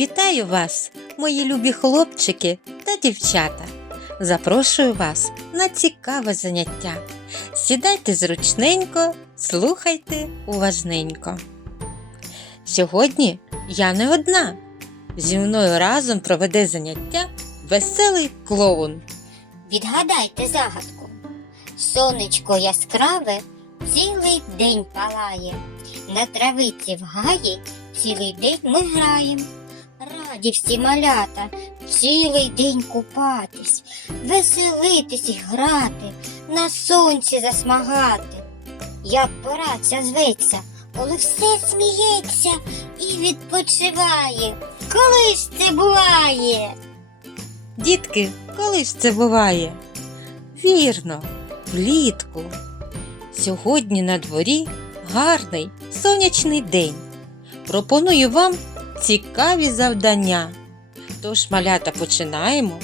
Вітаю вас, мої любі хлопчики та дівчата. Запрошую вас на цікаве заняття. Сідайте зручненько, слухайте уважненько. Сьогодні я не одна. Зі мною разом проведе заняття веселий клоун. Відгадайте загадку. Сонечко яскраве цілий день палає. На травиці в гаї цілий день ми граєм. Раді всі малята цілий день купатись, веселитись і грати, на сонці засмагати. Як пора ця зветься, коли все сміється і відпочиває. Коли ж це буває? Дітки, коли ж це буває? Вірно, влітку. Сьогодні на дворі гарний сонячний день. Пропоную вам цікаві завдання. Тож, малята, починаємо.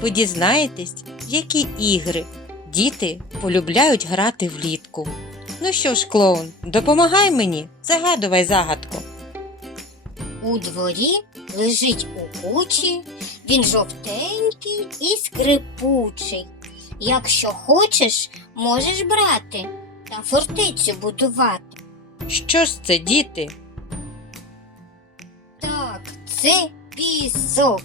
Ви дізнаєтесь, які ігри діти полюбляють грати влітку. Ну що ж, клоун, допомагай мені, загадувай загадку. У дворі лежить у кучі, він жовтенький і скрипучий. Якщо хочеш, можеш брати та фортецю будувати. Що ж це, діти? Це пісок.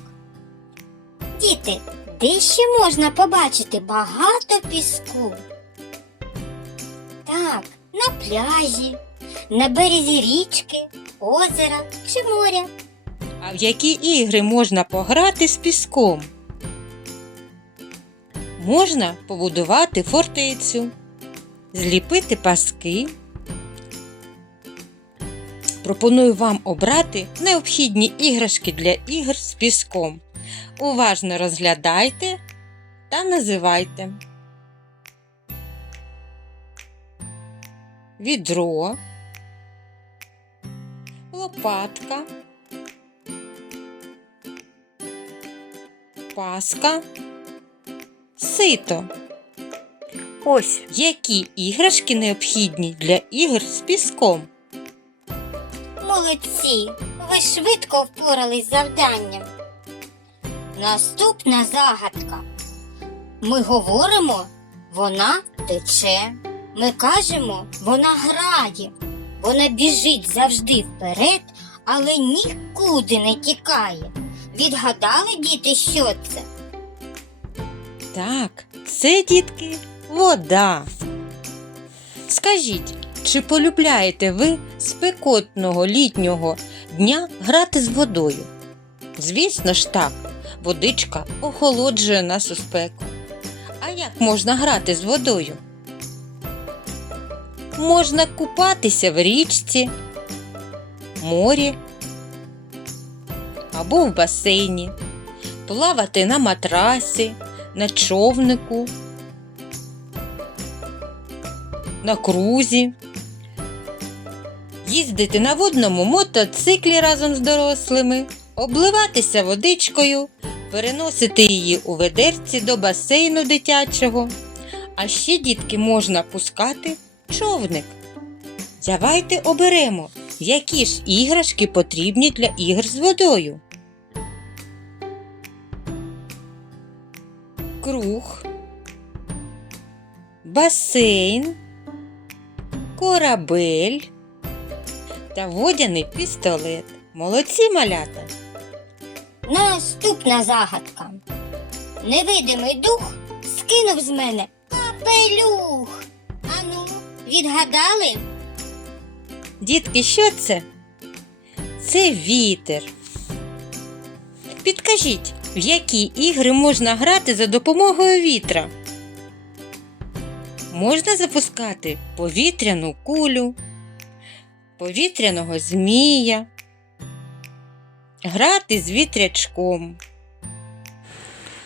Діти, де ще можна побачити багато піску? Так, на пляжі, на березі річки, озера чи моря. А в які ігри можна пограти з піском? Можна побудувати фортецю, зліпити паски. Пропоную вам обрати необхідні іграшки для ігр з піском. Уважно розглядайте та називайте. Відро, лопатка, паска, сито. Ось які іграшки необхідні для ігор з піском. Молодці, ви швидко впорались з завданням. Наступна загадка. Ми говоримо, вона тече. Ми кажемо, вона грає. Вона біжить завжди вперед, але нікуди не тікає. Відгадали діти, що це? Так, це, дітки, вода. Скажіть, чи полюбляєте ви спекотного літнього дня грати з водою? Звісно ж так, водичка охолоджує нас у спеку. А як можна грати з водою? Можна купатися в річці, морі або в басейні, плавати на матрасі, на човнику, на крузі, їздити на водному мотоциклі разом з дорослими, обливатися водичкою, переносити її у ведерці до басейну дитячого. А ще дітки можна пускати човник. Давайте оберемо, які ж іграшки потрібні для ігор з водою. Круг, басейн, корабель та водяний пістолет. Молодці малята! Наступна загадка. Невидимий дух скинув з мене капелюх. Ану, відгадали? Дітки, що це? Це вітер. Підкажіть, в які ігри можна грати за допомогою вітра? Можна запускати повітряну кулю, повітряного змія, грати з вітрячком,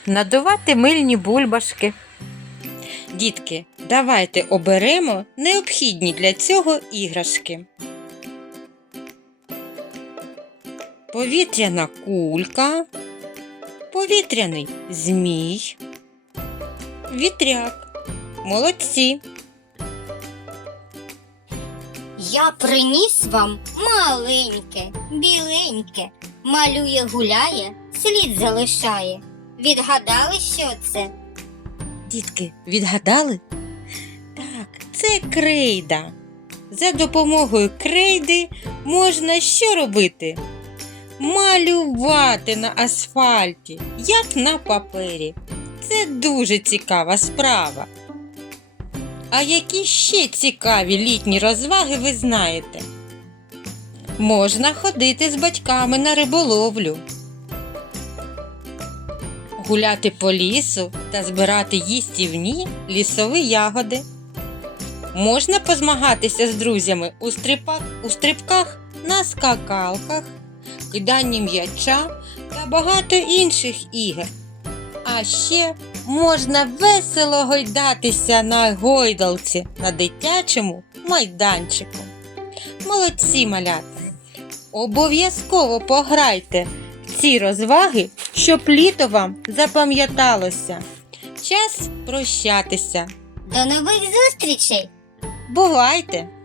надувати мильні бульбашки. Дітки, давайте оберемо необхідні для цього іграшки. Повітряна кулька, повітряний змій, вітряк. Молодці. Я приніс вам маленьке, біленьке, Малює, гуляє, слід залишає. Відгадали, що це? Дітки, відгадали? Так, це крейда. За допомогою крейди можна що робити? Малювати на асфальті, як на папері. Це дуже цікава справа. А які ще цікаві літні розваги ви знаєте? Можна ходити з батьками на риболовлю, гуляти по лісу та збирати їстівні лісові ягоди. Можна позмагатися з друзями у, стрибах, у стрибках на скакалках, киданні м'яча та багато інших ігор. А ще можна весело гойдатися на гойдалці на дитячому майданчику. Молодці малята! Обов'язково пограйте в ці розваги, щоб літо вам запам'яталося. Час прощатися. До нових зустрічей! Бувайте!